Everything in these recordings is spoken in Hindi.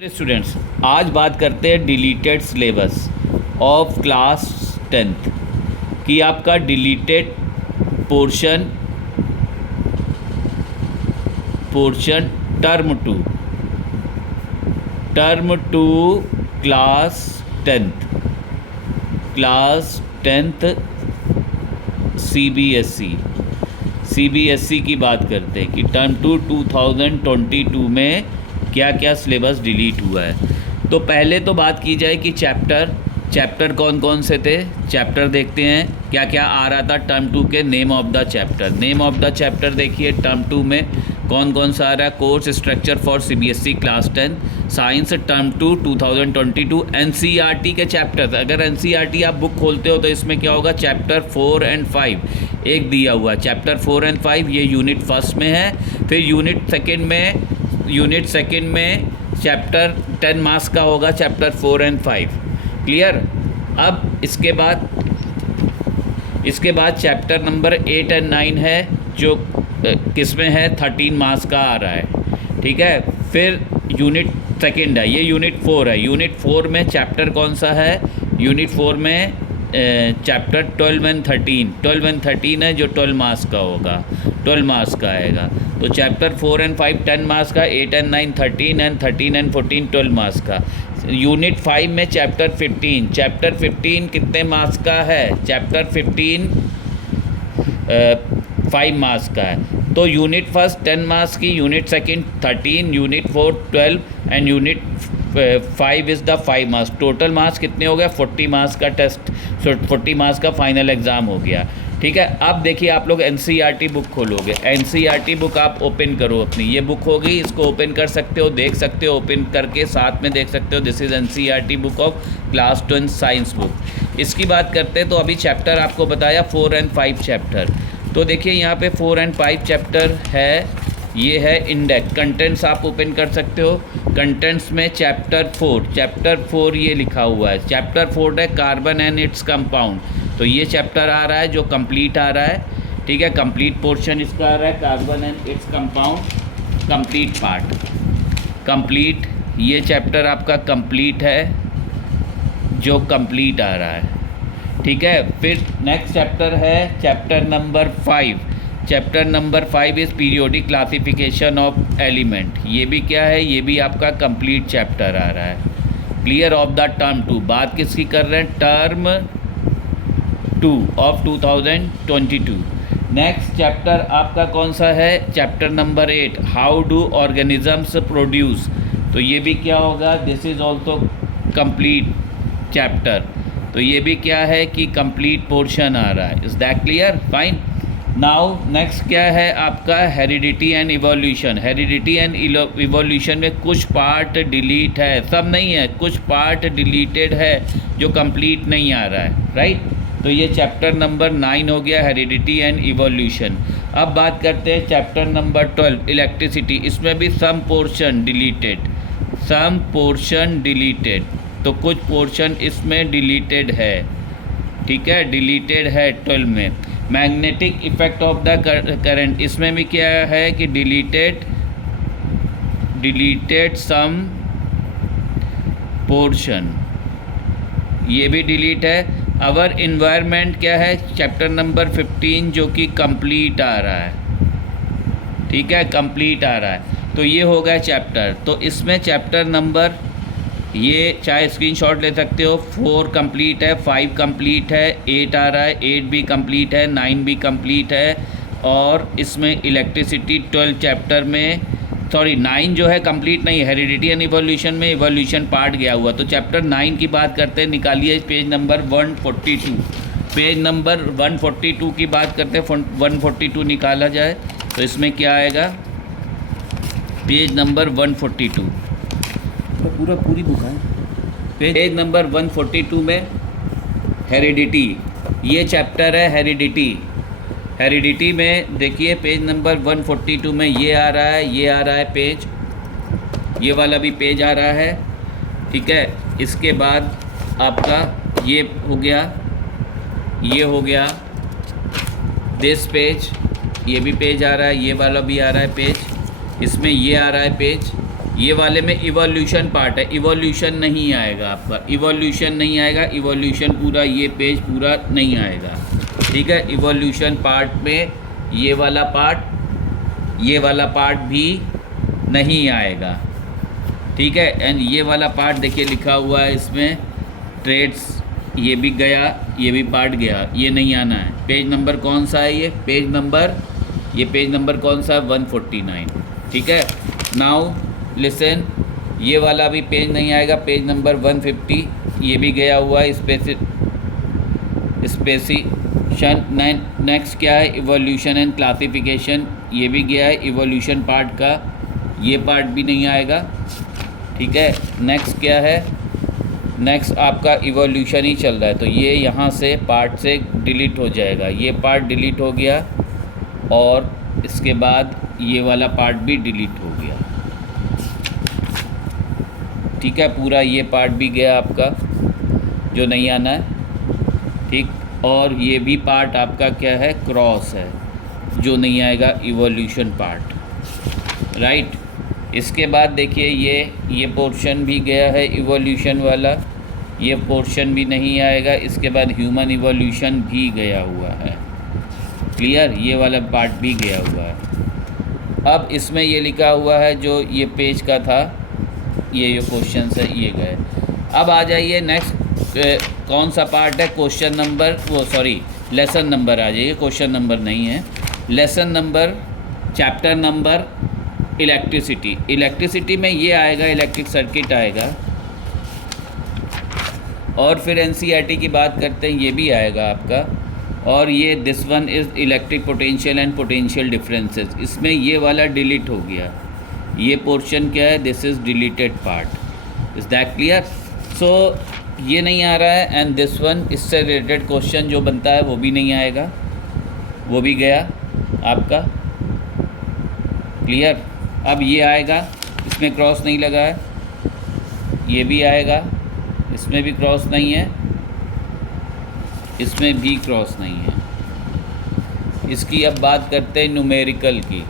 स्टूडेंट्स, आज बात करते हैं deleted syllabus of class 10th कि आपका deleted portion term two class 10th CBSE की बात करते हैं कि टर्म टू 2022 में क्या क्या सिलेबस डिलीट हुआ है। तो पहले तो बात की जाए कि चैप्टर कौन कौन से थे। चैप्टर देखते हैं क्या क्या आ रहा था टर्म टू के। नेम ऑफ द चैप्टर देखिए टर्म टू में कौन कौन सा आ रहा है। Course structure for CBSE class 10 science term two 2022 NCERT के चैप्टर। अगर एनसीईआरटी आप बुक खोलते हो तो इसमें क्या होगा, चैप्टर 4 एंड 5 एक दिया हुआ है। चैप्टर 4 एंड 5 ये यूनिट फर्स्ट में है। फिर यूनिट सेकंड में चैप्टर 10 मार्क्स का होगा, चैप्टर 4 एंड 5। क्लियर। अब इसके बाद चैप्टर नंबर 8 एंड 9 है जो किसमें है, 13 मार्क्स का आ रहा है। ठीक है। फिर यूनिट सेकंड है, ये यूनिट 4 है। यूनिट 4 में चैप्टर कौन सा है, यूनिट 4 में चैप्टर 12 एंड 13 है जो 12 मार्क्स का होगा, 12 मार्क्स का आएगा। तो चैप्टर 4 एंड 5 10 मार्क्स का, 8 एंड 9 13 एंड 14 12 मार्क्स का। यूनिट 5 में चैप्टर 15 कितने मार्क्स का है, चैप्टर 15 5 मार्क्स का है। तो यूनिट फर्स्ट 10 मार्क्स की, unit second 13, unit 4 12 and unit 5 is the 5 marks. Total marks कितने हो गए, 40 मार्क्स का टेस्ट, 40 मार्क्स का फाइनल एग्ज़ाम हो गया। ठीक है। अब देखिए आप लोग एनसीईआरटी बुक खोलोगे, एनसीईआरटी बुक आप ओपन करो अपनी, ये बुक होगी, इसको ओपन कर सकते हो, देख सकते हो, ओपन करके साथ में देख सकते हो। This is NCERT book of class 10 science book. इसकी बात करते हैं तो अभी चैप्टर आपको बताया 4 एंड 5 चैप्टर। तो देखिए यहाँ पे 4 एंड 5 चैप्टर है, ये है इंडेक्स। कंटेंट्स आप ओपन कर सकते हो। कंटेंट्स में चैप्टर 4 ये लिखा हुआ है। चैप्टर 4 है कार्बन एंड इट्स कंपाउंड। तो ये चैप्टर आ रहा है जो कंप्लीट आ रहा है। ठीक है, कंप्लीट पोर्शन इसका आ रहा है, carbon and its compound complete part. Complete ये चैप्टर आपका कंप्लीट है जो कंप्लीट आ रहा है। ठीक है। फिर नेक्स्ट चैप्टर है chapter number 5। Chapter number 5 is periodic classification of element. ये भी क्या है, ये भी आपका कंप्लीट चैप्टर आ रहा है। क्लियर। ऑफ द टर्म 2 बात किसकी कर रहे हैं, टर्म 2 ऑफ 2022। नेक्स्ट चैप्टर आपका कौन सा है, chapter number 8 how do organisms produce. तो ये भी क्या होगा, this is also complete chapter. तो ये भी क्या है कि कंप्लीट पोर्शन आ रहा है। Is that clear, fine. Now next क्या है आपका, heredity and evolution. Heredity and evolution में कुछ पार्ट डिलीट है, सब नहीं है, कुछ पार्ट डिलीटेड है जो कंप्लीट नहीं आ रहा है, राइट। तो ये चैप्टर नंबर 9 हो गया, हेरिडिटी एंड इवोल्यूशन। अब बात करते हैं चैप्टर नंबर 12 इलेक्ट्रिसिटी। इसमें भी सम पोर्शन डिलीटेड, तो कुछ पोर्शन इसमें डिलीटेड है। ठीक है, डिलीटेड है 12 में। Magnetic effect of the current, इसमें भी क्या है कि डिलीटेड सम पोर्शन, ये भी डिलीट है। अवर इन्वायरमेंट क्या है, चैप्टर नंबर 15 जो कि कंप्लीट आ रहा है। ठीक है, कंप्लीट आ रहा है। तो ये हो गया चैप्टर। तो इसमें चैप्टर नंबर, ये चाहे स्क्रीनशॉट ले सकते हो, 4 कंप्लीट है, 5 कंप्लीट है, 8 आ रहा है, 8 भी कंप्लीट है, 9 भी कंप्लीट है। और इसमें इलेक्ट्रिसिटी 12 चैप्टर में, सॉरी 9 जो है कंप्लीट नहीं है, हेरिडिटी एंड इवोल्यूशन में इवोल्यूशन पार्ट गया हुआ। तो चैप्टर 9 की बात करते हैं, निकालिए पेज नंबर 142। पेज नंबर 142 की बात करते हैं, 142 निकाला जाए तो इसमें क्या आएगा, पेज नंबर 142, पूरी बुक है। पेज नंबर 142 में हेरिडिटी, ये चैप्टर है हेरिडिटी में देखिए पेज नंबर 142 में ये आ रहा है पेज, ये वाला भी पेज आ रहा है। ठीक है। इसके बाद आपका ये हो गया दिस पेज, ये भी पेज आ रहा है, ये वाला भी आ रहा है पेज, इसमें ये आ रहा है पेज। ये वाले में इवोल्यूशन पार्ट है, इवोल्यूशन नहीं आएगा आपका, इवोल्यूशन नहीं आएगा, इवोल्यूशन पूरा ये पेज पूरा नहीं आएगा, ठीक है। इवोल्यूशन पार्ट में ये वाला पार्ट भी नहीं आएगा, ठीक है। एंड ये वाला पार्ट देखिए लिखा हुआ है इसमें ट्रेड्स, ये भी गया, ये भी पार्ट गया, ये नहीं आना है। पेज नंबर कौन सा है ये पेज नंबर कौन सा है 149, ठीक है। नाउ लिसन, ये वाला भी पेज नहीं आएगा, पेज नंबर 150, ये भी गया हुआ है स्पेसिशन। नेक्स्ट क्या है इवोल्यूशन एंड क्लासिफिकेशन, ये भी गया है इवोल्यूशन पार्ट का, ये पार्ट भी नहीं आएगा, ठीक है। नेक्स्ट क्या है, नेक्स्ट आपका इवोल्यूशन ही चल रहा है, तो ये यहाँ से पार्ट से डिलीट हो जाएगा, ये पार्ट डिलीट हो गया और इसके बाद ये वाला पार्ट भी डिलीट हो गया, ठीक है। पूरा ये पार्ट भी गया आपका जो नहीं आना है, ठीक। और ये भी पार्ट आपका क्या है क्रॉस है जो नहीं आएगा, इवोल्यूशन पार्ट, राइट। इसके बाद देखिए ये पोर्शन भी गया है इवोल्यूशन वाला, ये पोर्शन भी नहीं आएगा। इसके बाद ह्यूमन इवोल्यूशन भी गया हुआ है, क्लियर, ये वाला पार्ट भी गया हुआ है। अब इसमें ये लिखा हुआ है जो ये पेज का था, ये जो क्वेश्चन है ये गए। अब आ जाइए नेक्स्ट कौन सा पार्ट है, क्वेश्चन नंबर लेसन नंबर आ जाइए, क्वेश्चन नंबर नहीं है, lesson number, chapter number electricity में ये आएगा, इलेक्ट्रिक सर्किट आएगा। और फिर एनसीईआरटी की बात करते हैं, ये भी आएगा आपका। और ये this one is electric potential and potential differences, इसमें ये वाला डिलीट हो गया, ये पोर्शन क्या है, this is deleted part, is that clear. So ये नहीं आ रहा है एंड दिस वन, इससे रिलेटेड क्वेश्चन जो बनता है वो भी नहीं आएगा, वो भी गया आपका, क्लियर। अब ये आएगा, इसमें क्रॉस नहीं लगा है, ये भी आएगा, इसमें भी क्रॉस नहीं है, इसमें भी क्रॉस नहीं है। इसकी अब बात करते हैं न्यूमेरिकल की,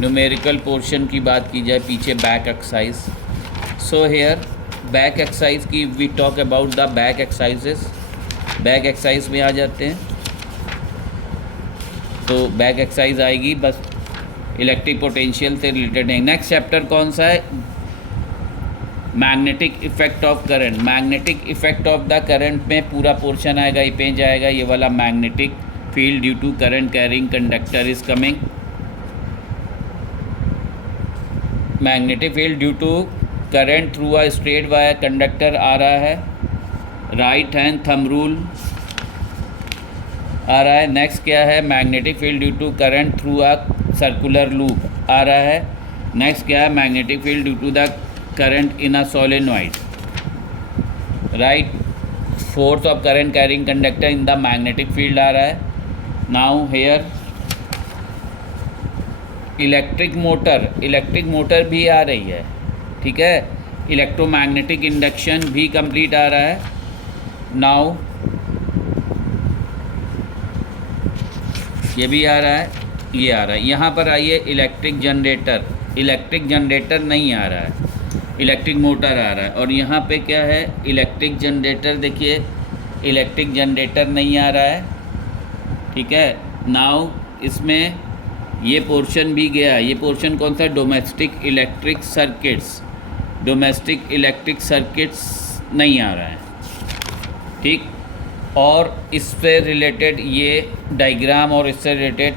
न्यूमेरिकल पोर्शन की बात की जाए, पीछे back exercise. So here back exercise की we talk about the back exercises, back exercise में आ जाते हैं। तो बैक एक्सरसाइज आएगी बस इलेक्ट्रिक पोटेंशियल से रिलेटेड है। नेक्स्ट चैप्टर कौन सा है, magnetic effect of current, magnetic effect of the current में पूरा पोर्शन आएगा, ये पेज आएगा, ये वाला magnetic field due to current carrying conductor is coming, magnetic field due to current through a straight wire conductor आ रहा है, राइट हैंड थंब रूल आ रहा है। नेक्स्ट क्या है, magnetic field due to current through a circular loop आ रहा है। नेक्स्ट क्या है, magnetic field due to the current in a solenoid, right, force of current carrying conductor in the magnetic field आ रहा है। नाउ हेयर इलेक्ट्रिक मोटर भी आ रही है, ठीक है, इलेक्ट्रोमैग्नेटिक इंडक्शन भी कंप्लीट आ रहा है। नाउ ये भी आ रहा है, ये आ रहा है। यहाँ पर आइए इलेक्ट्रिक जनरेटर नहीं आ रहा है, इलेक्ट्रिक मोटर आ रहा है। और यहाँ पे क्या है, इलेक्ट्रिक जनरेटर, देखिए इलेक्ट्रिक जनरेटर नहीं आ रहा है, ठीक है। नाउ इसमें ये पोर्शन भी गया, ये पोर्शन कौन सा, डोमेस्टिक इलेक्ट्रिक सर्किट्स नहीं आ रहा है, ठीक। और इससे रिलेटेड ये डायग्राम और इससे रिलेटेड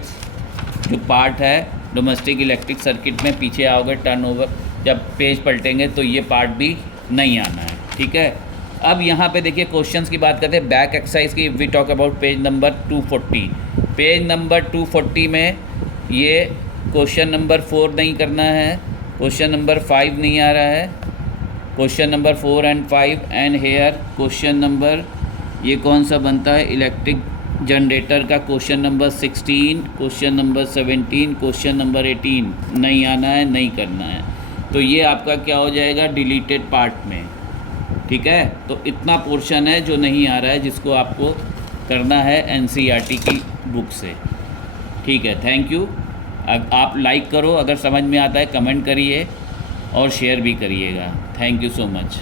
जो पार्ट है डोमेस्टिक इलेक्ट्रिक सर्किट में, पीछे आओगे टर्नओवर जब पेज पलटेंगे तो ये पार्ट भी नहीं आना है, ठीक है। अब यहाँ पे देखिए क्वेश्चंस की बात करते हैं, बैक एक्सरसाइज की we talk about page number 240। Page number 240 में ये क्वेश्चन नंबर 4 नहीं करना है, क्वेश्चन नंबर 5 नहीं आ रहा है, question number 4 and 5 and here question number, ये कौन सा बनता है, इलेक्ट्रिक जनरेटर का question number 16, question number 17, question number 18 नहीं आना है, नहीं करना है। तो ये आपका क्या हो जाएगा, डिलीटेड पार्ट में, ठीक है। तो इतना पोर्शन है जो नहीं आ रहा है, जिसको आपको करना है एनसीईआरटी की बुक से, ठीक है। Thank you. आप लाइक करो, अगर समझ में आता है कमेंट करिए, और शेयर भी करिएगा। Thank you so much.